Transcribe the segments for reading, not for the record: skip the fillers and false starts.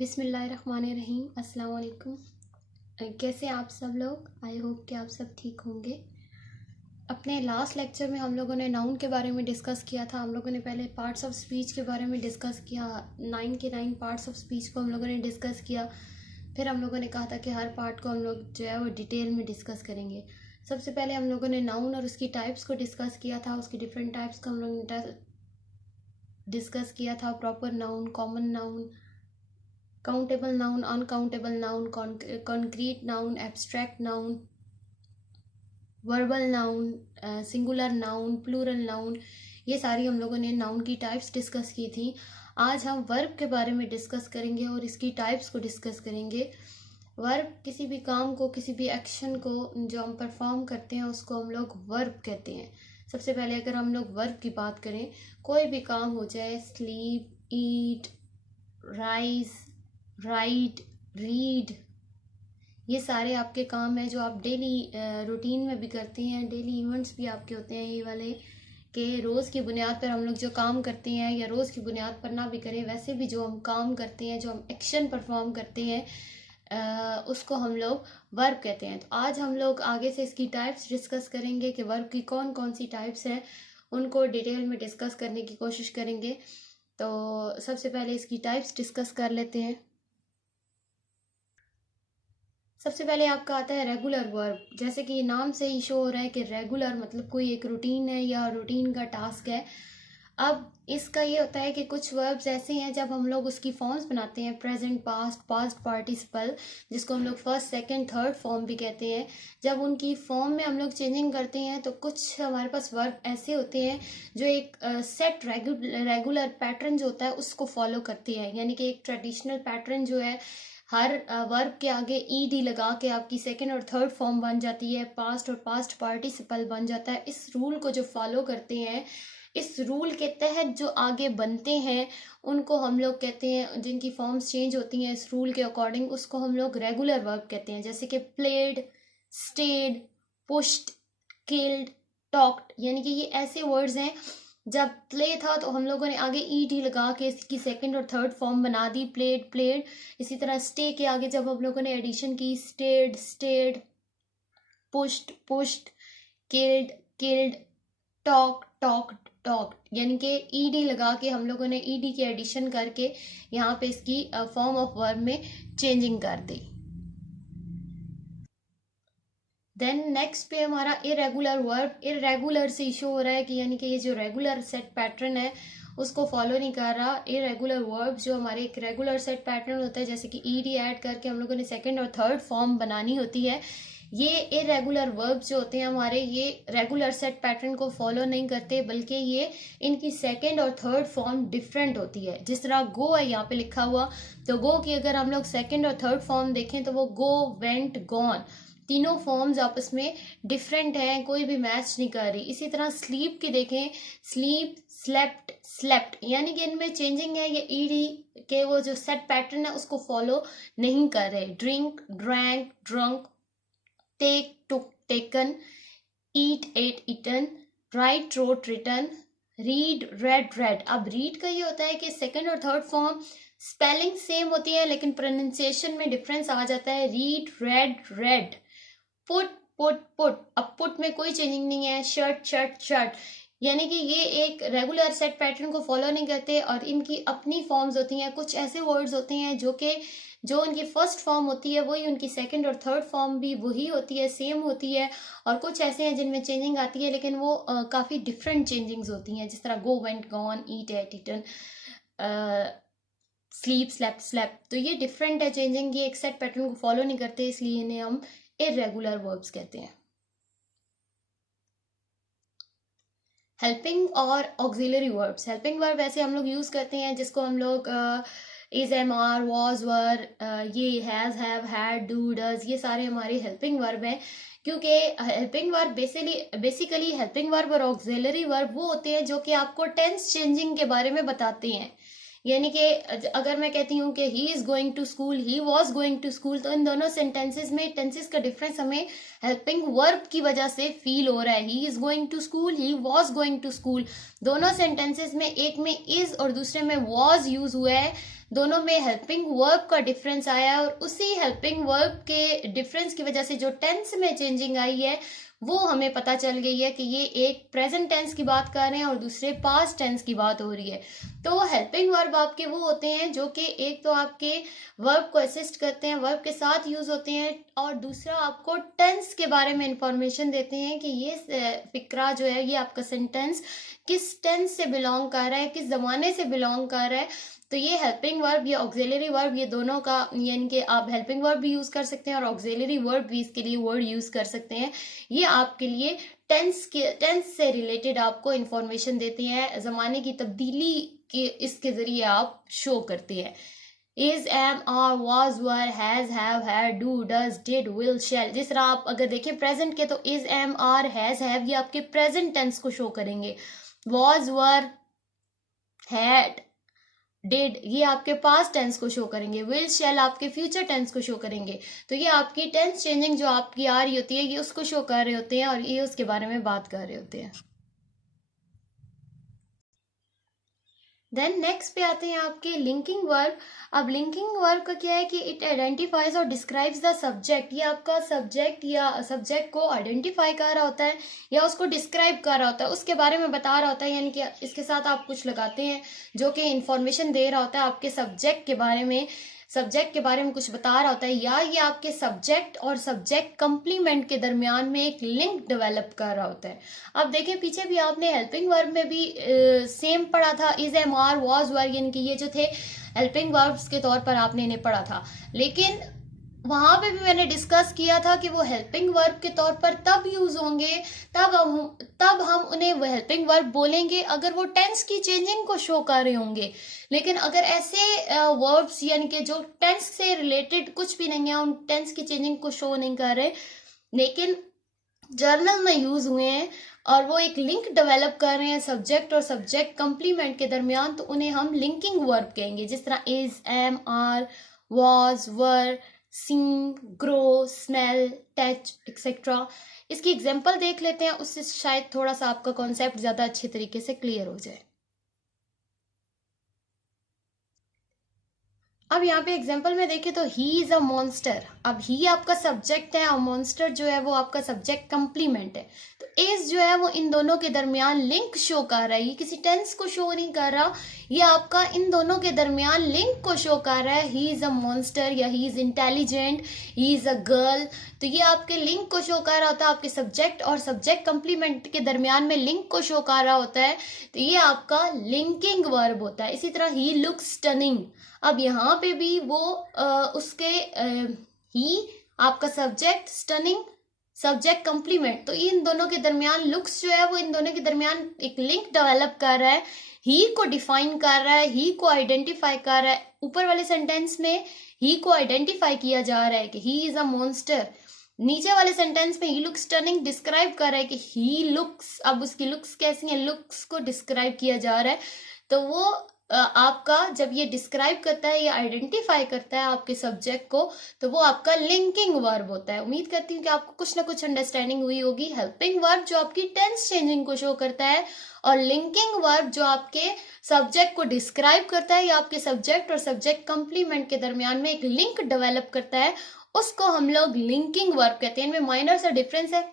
बिस्मिल्लाहिर्रहमानिर्रहीम। अस्सलाम वालेकुम। कैसे आप सब लोग? आई होप कि आप सब ठीक होंगे। अपने लास्ट लेक्चर में हम लोगों ने नाउन के बारे में डिस्कस किया था। हम लोगों ने पहले पार्ट्स ऑफ स्पीच के बारे में डिस्कस किया। 9 पार्ट्स ऑफ स्पीच को हम लोगों ने डिस्कस किया। फिर हम लोगों ने कहा था कि हर पार्ट को हम लोग जो है वो डिटेल में डिस्कस करेंगे। सबसे पहले हम लोगों ने नाउन और उसकी टाइप्स को डिस्कस किया था। उसकी डिफरेंट टाइप्स को हम लोगों ने डिस्कस किया था। Proper noun, common noun, countable noun, uncountable noun, concrete noun, abstract noun, verbal noun, singular noun, plural noun, ये सारी हम लोगों ने नाउन की टाइप्स डिस्कस की थी। आज हम वर्ब के बारे में डिस्कस करेंगे और इसकी टाइप्स को डिस्कस करेंगे। वर्ब किसी भी काम को, किसी भी एक्शन को जो हम परफॉर्म करते हैं उसको हम लोग वर्ब कहते हैं। सबसे पहले अगर हम लोग वर्ब की बात करें, कोई भी काम हो जाए, स्लीप, ईट, राइज, राइट, रीड, ये सारे आपके काम हैं जो आप डेली रूटीन में भी करते हैं। डेली इवेंट्स भी आपके होते हैं ये वाले कि रोज़ की बुनियाद पर हम लोग जो काम करते हैं, या रोज़ की बुनियाद पर ना भी करें वैसे भी जो हम काम करते हैं, जो हम एक्शन परफॉर्म करते हैं, उसको हम लोग वर्ब कहते हैं। तो आज हम लोग आगे से इसकी टाइप्स डिस्कस करेंगे कि वर्ब की कौन कौन सी टाइप्स हैं, उनको डिटेल में डिस्कस करने की कोशिश करेंगे। तो सबसे पहले इसकी टाइप्स डिस्कस कर लेते हैं। सबसे पहले आपका आता है रेगुलर वर्ब। जैसे कि नाम से ही शो हो रहा है कि रेगुलर मतलब कोई एक रूटीन है या रूटीन का टास्क है। अब इसका ये होता है कि कुछ वर्ब्स ऐसे हैं जब हम लोग उसकी फॉर्म्स बनाते हैं, प्रेजेंट, पास्ट, पास्ट पार्टिसिपल, जिसको हम लोग फर्स्ट, सेकंड, थर्ड फॉर्म भी कहते हैं। जब उनकी फॉर्म में हम लोग चेंजिंग करते हैं तो कुछ हमारे पास वर्ब ऐसे होते हैं जो एक सेट रेगुलर पैटर्न जो होता है उसको फॉलो करती है। यानी कि एक ट्रेडिशनल पैटर्न जो है, हर वर्ब के आगे ईडी लगा के आपकी सेकंड और थर्ड फॉर्म बन जाती है, पास्ट और पास्ट पार्टिसिपल बन जाता है। इस रूल को जो फॉलो करते हैं, इस रूल के तहत जो आगे बनते हैं, उनको हम लोग कहते हैं, जिनकी फॉर्म्स चेंज होती हैं इस रूल के अकॉर्डिंग, उसको हम लोग रेगुलर वर्ब कहते हैं। जैसे कि played, stayed, pushed, killed, talked, यानी कि ये ऐसे वर्ड्स हैं। जब प्ले था तो हम लोगों ने आगे ईडी लगा के इसकी सेकंड और थर्ड फॉर्म बना दी, प्लेड, प्लेड। इसी तरह स्टे के आगे जब हम लोगों ने एडिशन की, stayed, stayed, pushed, pushed, killed, killed, talk, talk, talk, यानी कि ईडी लगा के हम लोगों ने ईडी की एडिशन करके यहाँ पे इसकी फॉर्म ऑफ वर्ब में चेंजिंग कर दी। देन नेक्स्ट पे हमारा इरेगुलर वर्ब। इरेगुलर से इशू हो रहा है कि यानी कि ये जो रेगुलर सेट पैटर्न है उसको फॉलो नहीं कर रहा। इरेगुलर वर्ब जो हमारे एक रेगुलर सेट पैटर्न होता है, जैसे कि ईडी ऐड करके हम लोगों ने सेकंड और थर्ड फॉर्म बनानी होती है, ये इरेगुलर वर्ब जो होते हैं हमारे, ये रेगुलर सेट पैटर्न को फॉलो नहीं करते, बल्कि ये इनकी सेकंड और थर्ड फॉर्म डिफरेंट होती है। जिस तरह गो है यहाँ पे लिखा हुआ, तो गो की अगर हम लोग सेकंड और थर्ड फॉर्म देखें तो वो गो, वेंट, गॉन, तीनों फॉर्म्स आपस में डिफरेंट हैं, कोई भी मैच नहीं कर रही। इसी तरह स्लीप की देखें, स्लीप, स्लेप्ट, स्लेप्ट, यानी कि इनमें चेंजिंग है। ये ईडी के वो जो सेट पैटर्न है उसको फॉलो नहीं कर रहे। Drink, drank, drunk, take, took, taken, eat, ate, eaten, write, wrote, written, read, read, read. अब रीड का ये होता है कि सेकंड और थर्ड फॉर्म स्पेलिंग सेम होती है लेकिन प्रोनाउंसिएशन में डिफरेंस आ जाता है। Read, read, red. Put, put, put, अब पुट में कोई चेंजिंग नहीं है। शर्ट, शर्ट, शर्ट, यानी कि ये एक रेगुलर सेट पैटर्न को फॉलो नहीं करते और इनकी अपनी फॉर्म्स होती हैं। कुछ ऐसे वर्ड्स होते हैं जो उनकी फर्स्ट फॉर्म होती है वही उनकी सेकंड और थर्ड फॉर्म भी वही होती है, सेम होती है। और कुछ ऐसे हैं जिनमें चेंजिंग आती है लेकिन वो काफ़ी डिफरेंट चेंजिंग्स होती हैं, जिस तरह go, went, gone, eat, ate, eaten, sleep, slept, slept. तो ये डिफरेंट है चेंजिंग, ये एक सेट पैटर्न को फॉलो नहीं करते, इसलिए इन्हें हम इरेगुलर वर्ब्स कहते हैं। हेल्पिंग और ऑक्सिलरी वर्ब्स। हेल्पिंग वर्ब ऐसे हम लोग यूज करते हैं जिसको हम लोग इज, एम, आर, वॉज, वर, ये has, have, had, do, does, ये सारे हमारे हेल्पिंग वर्ब हैं। क्योंकि helping verb basically helping verb और ऑक्सिलरी वर्ब वो होते हैं जो कि आपको टेंस चेंजिंग के बारे में बताते हैं। यानी कि अगर मैं कहती हूँ कि he is going to school, he was going to school, तो इन दोनों सेंटेंसेस में टेंसेस का डिफरेंस हमें हेल्पिंग वर्ब की वजह से फील हो रहा है। He is going to school, he was going to school, दोनों सेंटेंसेस में एक में इज और दूसरे में वॉज यूज हुआ है। दोनों में हेल्पिंग वर्ब का डिफरेंस आया है और उसी हेल्पिंग वर्ब के डिफरेंस की वजह से जो टेंस में चेंजिंग आई है वो हमें पता चल गई है कि ये एक प्रेजेंट टेंस की बात कर रहे हैं और दूसरे पास्ट टेंस की बात हो रही है। तो हेल्पिंग वर्ब आपके वो होते हैं जो कि एक तो आपके वर्ब को असिस्ट करते हैं, वर्ब के साथ यूज होते हैं, और दूसरा आपको टेंस के बारे में इंफॉर्मेशन देते हैं कि ये फिक्रा जो है, ये आपका सेंटेंस किस टेंस से बिलोंग कर रहा है, किस जमाने से बिलोंग कर रहा है। तो ये हेल्पिंग वर्ब, ये ऑक्सिलरी वर्ब, ये दोनों का, यानी कि आप हेल्पिंग वर्ब भी यूज कर सकते हैं और ऑक्सिलरी वर्ब भी इसके लिए वर्ड यूज कर सकते हैं। ये आपके लिए टेंस से रिलेटेड आपको इंफॉर्मेशन देते हैं, जमाने की तब्दीली के इसके जरिए आप शो करते हैं। Is, am, are, was, were, has, have, had, do, does, did, will, shall. जिस तरह आप अगर देखें प्रेजेंट के तो is, am, are, has, have ये आपके प्रेजेंट टेंस को शो करेंगे। वाज, वर, हैड, डिड ये आपके पास्ट टेंस को शो करेंगे। विल, शैल आपके फ्यूचर टेंस को शो करेंगे। तो ये आपकी टेंस चेंजिंग जो आपकी आ रही होती है ये उसको शो कर रहे होते हैं और ये उसके बारे में बात कर रहे होते हैं। देन नेक्स्ट पे आते हैं आपके लिंकिंग वर्ब। अब लिंकिंग वर्ब का क्या है कि इट आइडेंटिफाइज और डिस्क्राइब्स द सब्जेक्ट। ये आपका सब्जेक्ट या सब्जेक्ट को आइडेंटिफाई कर रहा होता है या उसको डिस्क्राइब कर रहा होता है, उसके बारे में बता रहा होता है, यानी कि इसके साथ आप कुछ लगाते हैं जो कि इंफॉर्मेशन दे रहा होता है आपके सब्जेक्ट के बारे में, सब्जेक्ट के बारे में कुछ बता रहा होता है, या ये आपके सब्जेक्ट और सब्जेक्ट कंप्लीमेंट के दरमियान में एक लिंक डेवलप कर रहा होता है। अब देखिए पीछे भी आपने हेल्पिंग वर्ब में भी सेम पढ़ा था, इज, एम, आर, वाज, वर, यानी कि ये जो थे हेल्पिंग वर्ब्स के तौर पर आपने इन्हें पढ़ा था। लेकिन वहां पे भी मैंने डिस्कस किया था कि वो हेल्पिंग वर्ब के तौर पर तब यूज होंगे, तब हम उन्हें वो हेल्पिंग वर्ब बोलेंगे अगर वो टेंस की चेंजिंग को शो कर रहे होंगे। लेकिन अगर ऐसे वर्ब्स यानी कि जो टेंस से रिलेटेड कुछ भी नहीं है, उन टेंस की चेंजिंग को शो नहीं कर रहे, लेकिन जर्नल में यूज हुए हैं और वो एक लिंक डेवलप कर रहे हैं सब्जेक्ट और सब्जेक्ट कंप्लीमेंट के दरमियान, तो उन्हें हम लिंकिंग वर्ब कहेंगे। जिस तरह is, am, are, was, were, seen, grow, smell, touch, etcetera. इसकी एग्जांपल देख लेते हैं, उससे शायद थोड़ा सा आपका कॉन्सेप्ट ज्यादा अच्छे तरीके से क्लियर हो जाए। अब यहाँ पे एग्जांपल में देखें तो ही इज अ मॉन्स्टर। अब ही आपका सब्जेक्ट है और मॉन्स्टर जो है वो आपका सब्जेक्ट कंप्लीमेंट है। तो इज जो है वो इन दोनों के दरमियान लिंक शो कर रहा है, ये किसी टेंस को शो नहीं कर रहा, ये आपका इन दोनों के दरमियान लिंक को शो कर रहा है। ही इज अ मॉन्स्टर या he is intelligent, he is a girl. तो ये आपके लिंक को शो कर रहा होता है, आपके सब्जेक्ट और सब्जेक्ट कंप्लीमेंट के दरमियान में लिंक को शो कर रहा होता है। तो ये आपका लिंकिंग वर्ब होता है। इसी तरह ही लुक्स स्टनिंग। अब यहाँ पे भी वो उसके ही आपका सब्जेक्ट, स्टनिंग सब्जेक्ट कंप्लीमेंट, तो इन दोनों के दरमियान लुक्स जो है वो इन दोनों के दरमियान एक लिंक डेवलप कर रहा है, ही को डिफाइन कर रहा है, ही को आइडेंटिफाई कर रहा है। ऊपर वाले सेंटेंस में ही को आइडेंटिफाई किया जा रहा है कि ही इज अ मॉन्स्टर। नीचे वाले सेंटेंस में ही लुक्स स्टनिंग डिस्क्राइब कर रहा है कि ही लुक्स, अब उसकी लुक्स कैसी हैं, लुक्स को डिस्क्राइब किया जा रहा है। तो वो आपका जब ये डिस्क्राइब करता है, ये आइडेंटिफाई करता है आपके सब्जेक्ट को, तो वो आपका लिंकिंग वर्ब होता है। उम्मीद करती हूँ कि आपको कुछ ना कुछ अंडरस्टैंडिंग हुई होगी। हेल्पिंग वर्ब जो आपकी टेंस चेंजिंग को शो करता है और लिंकिंग वर्ब जो आपके सब्जेक्ट को डिस्क्राइब करता है या आपके सब्जेक्ट और सब्जेक्ट कंप्लीमेंट के दरमियान में एक लिंक डेवलप करता है, उसको हम लोग लिंकिंग वर्ब कहते हैं। इनमें माइनर सा डिफरेंस है,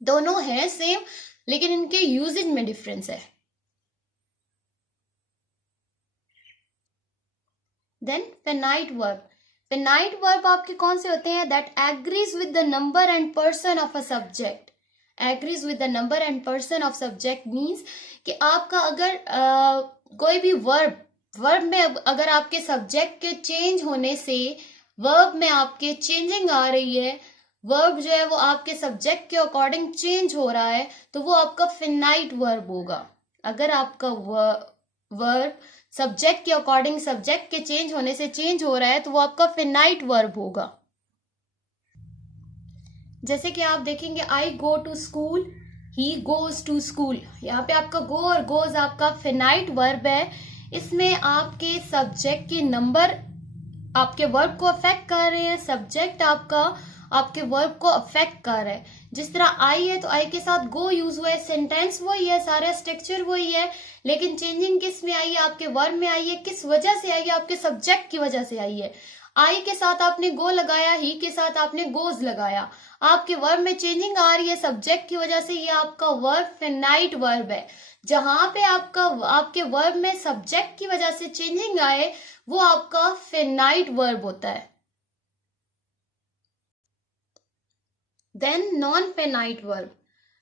दोनों है सेम लेकिन इनके यूजेज में डिफरेंस है। Then finite verb. Finite verb आपके कौन से होते हैं? That agrees with the number and person of a subject. Agrees with the number and person of subject means कि आपका अगर कोई भी वर्ब में अगर आपके सब्जेक्ट के चेंज होने से वर्ब में आपके चेंजिंग आ रही है, वर्ब जो है वो आपके सब्जेक्ट के अकॉर्डिंग चेंज हो रहा है, तो वो आपका फिनाइट वर्ब होगा। अगर आपका वर्ब सब्जेक्ट के अकॉर्डिंग सब्जेक्ट के चेंज होने से चेंज हो रहा है तो वो आपका फिनाइट वर्ब होगा। जैसे कि आप देखेंगे I go to school, he goes to school. यहाँ पे आपका गो और गोज आपका फिनाइट वर्ब है। इसमें आपके सब्जेक्ट के नंबर आपके वर्ब को अफेक्ट कर रहे हैं, सब्जेक्ट आपका आपके वर्ब को अफेक्ट कर रहा है। जिस तरह आई है तो आई के साथ गो यूज हुआ है, सेंटेंस वही है, सारा स्ट्रक्चर वही है, लेकिन चेंजिंग किस में आई है? आपके वर्ब में आई है। किस वजह से आई है? आपके सब्जेक्ट की वजह से आई है। आई के साथ आपने गो लगाया, ही के साथ आपने गोज लगाया, आपके वर्ब में चेंजिंग आ रही है सब्जेक्ट की वजह से। ये आपका वर्ब फिनाइट वर्ब है। जहां पे आपके वर्ब में सब्जेक्ट की वजह से चेंजिंग आए वो आपका फिनाइट वर्ब होता है। Then non finite verb,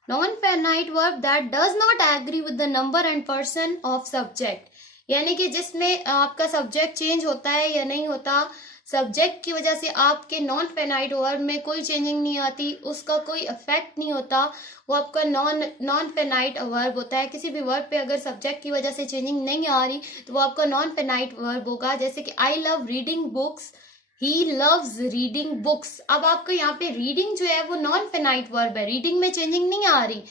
non finite verb that does not agree with the number and person of subject, यानी कि जिसमें आपका सब्जेक्ट चेंज होता है या नहीं होता, सब्जेक्ट की वजह से आपके नॉन फेनाइट वर्ब में कोई चेंजिंग नहीं आती, उसका कोई इफेक्ट नहीं होता, वो आपका नॉन फेनाइट वर्ब होता है। किसी भी वर्ब पे अगर सब्जेक्ट की वजह से चेंजिंग नहीं आ रही तो वो आपका नॉन फेनाइट वर्ब होगा। जैसे कि I love reading books, he loves reading books. अब आपका यहाँ पे रीडिंग जो है वो नॉन फेनाइट वर्ब है, रीडिंग में चेंजिंग नहीं आ रही।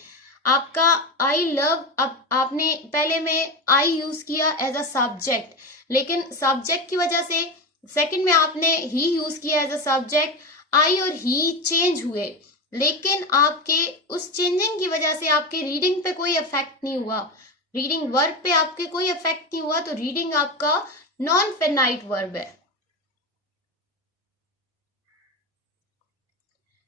आपका आई लव, अब आपने पहले में आई यूज किया एज अ सब्जेक्ट, लेकिन सब्जेक्ट की वजह से सेकंड में आपने ही यूज किया एज अ सब्जेक्ट, आई और ही चेंज हुए, लेकिन आपके उस चेंजिंग की वजह से आपके रीडिंग पे कोई इफेक्ट नहीं हुआ, रीडिंग वर्ब पे आपके कोई इफेक्ट नहीं हुआ, तो रीडिंग आपका नॉन फेनाइट वर्ब है।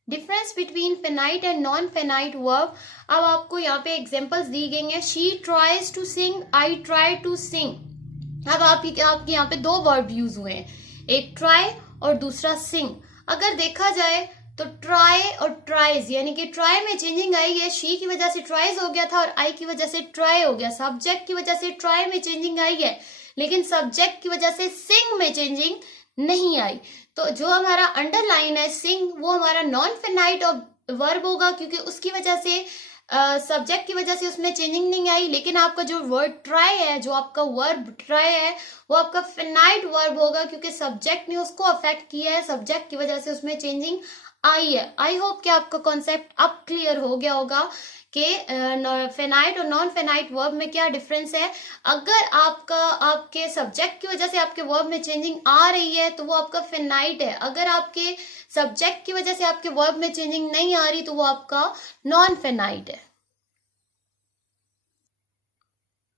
Difference between finite and non finite verb, अब आपको यहाँ पे एग्जांपल्स दी गई हैं। She tries to sing, I try to sing. अब आपके यहाँ पे दो वर्ब यूज हुए हैं, एक ट्राई और दूसरा सिंग। अगर देखा जाए तो ट्राई और ट्राइज, यानी कि ट्राई में चेंजिंग आई है, शी की वजह से ट्राइज हो गया था और आई की वजह से ट्राई हो गया। सब्जेक्ट की वजह से ट्राई में चेंजिंग आई है, लेकिन सब्जेक्ट की वजह से सिंग में चेंजिंग नहीं आई। तो जो हमारा अंडरलाइन है सिंग, वो हमारा नॉन फेनाइट वर्ब होगा, क्योंकि उसकी वजह से सब्जेक्ट की वजह से उसमें चेंजिंग नहीं आई। लेकिन आपका जो वर्ड ट्राई है, जो आपका वर्ब ट्राई है, वो आपका फेनाइट वर्ब होगा, क्योंकि सब्जेक्ट ने उसको अफेक्ट किया है, सब्जेक्ट की वजह से उसमें चेंजिंग आई है। आई होप कि आपका कॉन्सेप्ट अब क्लियर हो गया होगा कि फेनाइट और नॉन फेनाइट वर्ब में क्या डिफरेंस है। अगर आपके सब्जेक्ट की वजह से आपके वर्ब में चेंजिंग आ रही है तो वो आपका फेनाइट है। अगर आपके सब्जेक्ट की वजह से आपके वर्ब में चेंजिंग नहीं आ रही तो वो आपका नॉन फेनाइट है।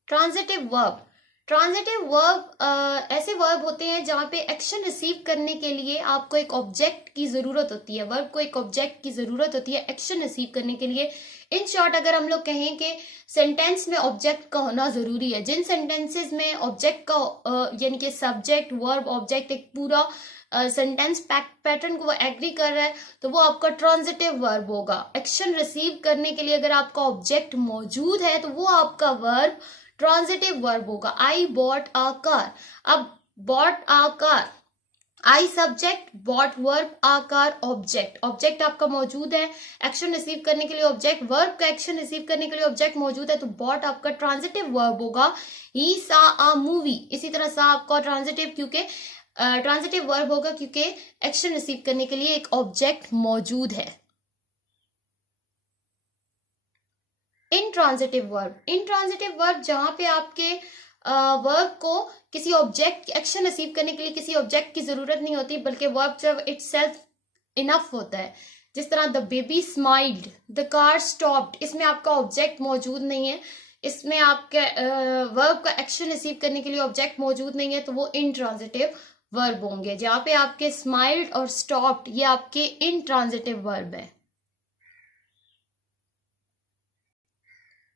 ट्रांजिटिव वर्ब, ट्रांजिटिव वर्ब ऐसे वर्ब होते हैं जहां पे एक्शन रिसीव करने के लिए आपको एक ऑब्जेक्ट की जरूरत होती है, वर्ब को एक ऑब्जेक्ट की जरूरत होती है एक्शन रिसीव करने के लिए। इन शॉर्ट अगर हम लोग कहें कि सेंटेंस में ऑब्जेक्ट का होना जरूरी है, जिन सेंटेंसेस में ऑब्जेक्ट का यानी कि सब्जेक्ट वर्ब ऑब्जेक्ट एक पूरा सेंटेंस पैटर्न को वो एग्री कर रहा है, तो वो आपका ट्रांजिटिव वर्ब होगा। एक्शन रिसीव करने के लिए अगर आपका ऑब्जेक्ट मौजूद है तो वो आपका वर्ब ट्रांजिटिव वर्ब होगा। आई बॉट अ कार, अब bought a car, I subject, bought verb, a car object. Object आपका मौजूद है, एक्शन रिसीव करने के लिए ऑब्जेक्ट, वर्ब का एक्शन रिसीव करने के लिए ऑब्जेक्ट मौजूद है, तो बॉट आपका ट्रांजिटिव वर्ब होगा। ही सा अ मूवी, इसी तरह सा आपका ट्रांजिटिव, क्योंकि ट्रांजिटिव वर्ब होगा क्योंकि एक्शन रिसीव करने के लिए एक ऑब्जेक्ट मौजूद है। इनट्रांजिटिव वर्ब, इनट्रांजिटिव वर्ब जहां पे आपके वर्ब को किसी ऑब्जेक्ट एक्शन रिसीव करने के लिए किसी ऑब्जेक्ट की जरूरत नहीं होती, बल्कि वर्ब जब इटसेल्फ इनफ होता है। जिस तरह the baby smiled, the car stopped, इसमें आपका ऑब्जेक्ट मौजूद नहीं है, इसमें आपके वर्ब का एक्शन रिसीव करने के लिए ऑब्जेक्ट मौजूद नहीं है, तो वो इनट्रांजिटिव वर्ब होंगे। जहां पे आपके स्माइल्ड और स्टॉप्ड ये आपके इनट्रांजिटिव वर्ब है।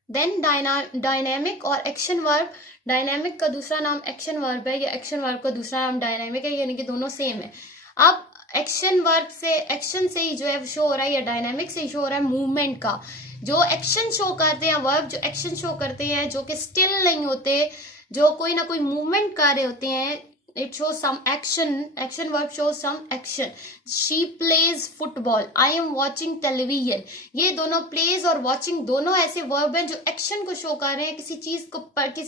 देन डायनेमिक और एक्शन वर्ब, डायनेमिक का दूसरा नाम एक्शन वर्ब है या एक्शन वर्ब का दूसरा नाम डायनेमिक है, यानी कि दोनों सेम है। अब एक्शन वर्ब से एक्शन से ही जो है शो हो रहा है, या डायनेमिक से ही शो हो रहा है मूवमेंट का। जो एक्शन शो करते हैं वर्ब, जो एक्शन शो करते हैं, जो कि स्टिल नहीं होते, जो कोई ना कोई मूवमेंट कर रहे होते हैं, it shows some action, action verb shows some action. She plays football, I am watching television. ये दोनों plays और watching दोनों ऐसे verb हैं जो action को शो कर रहे हैं, किसी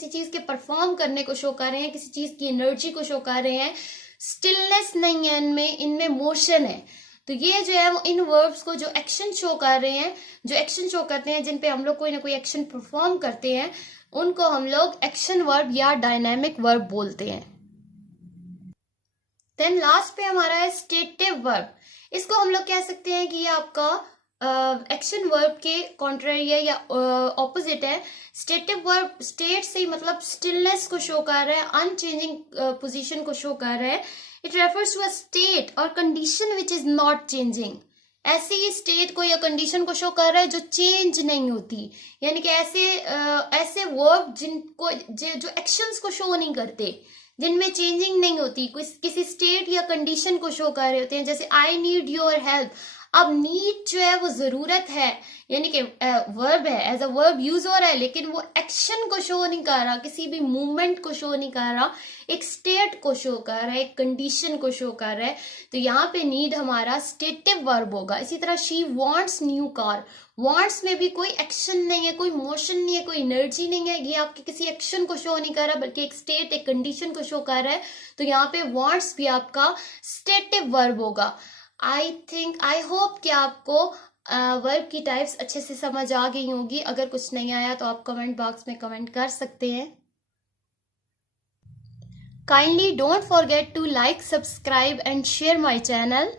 चीज के परफॉर्म करने को शो कर रहे हैं, किसी चीज की एनर्जी को शो कर रहे हैं। स्टिलनेस नहीं है इनमें, इनमें मोशन है। तो ये जो है वो इन वर्ब्स को जो एक्शन शो कर रहे हैं, जो एक्शन शो करते हैं, जिन पे हम लोग कोई ना कोई एक्शन परफॉर्म करते हैं, उनको हम लोग एक्शन वर्ब या डायनामिक वर्ब बोलते हैं। देन लास्ट पे हमारा है स्टेटिव वर्ब। इसको हम लोग कह सकते हैं कि ये आपका एक्शन वर्ब के कॉन्ट्ररी है या ऑपोजिट है। स्टेटिव वर्ब स्टेट से मतलब स्टिलनेस को शो कर रहा है, अनचेंजिंग पोजीशन को शो कर रहा है। It refers to a state और condition which is not changing. ऐसी ही स्टेट को या कंडीशन को शो कर रहा है जो चेंज नहीं होती, यानी कि ऐसे वर्ब जिनको जो एक्शंस को शो नहीं करते, जिनमें चेंजिंग नहीं होती, किसी स्टेट या कंडीशन को शो कर रहे होते हैं। जैसे आई नीड योर हेल्प। अब नीड जो है वो जरूरत है, यानी कि वर्ब है, एज अ वर्ब यूज हो रहा है, लेकिन वो एक्शन को शो नहीं कर रहा, किसी भी मूवमेंट को शो नहीं कर रहा, एक स्टेट को शो कर रहा है, एक कंडीशन को शो कर रहा है। तो यहाँ पे नीड हमारा स्टेटिव वर्ब होगा। इसी तरह she wants new car. Wants में भी कोई एक्शन नहीं है, कोई मोशन नहीं है, कोई एनर्जी नहीं है, ये आपके किसी एक्शन को शो नहीं कर रहा, बल्कि एक स्टेट, एक कंडीशन को शो कर रहा है। तो यहाँ पे वांट्स भी आपका स्टेटिव वर्ब होगा। आई होप कि आपको वर्ब की टाइप्स अच्छे से समझ आ गई होगी। अगर कुछ नहीं आया तो आप कमेंट बॉक्स में कमेंट कर सकते हैं। Kindly don't forget to like, subscribe and share my channel.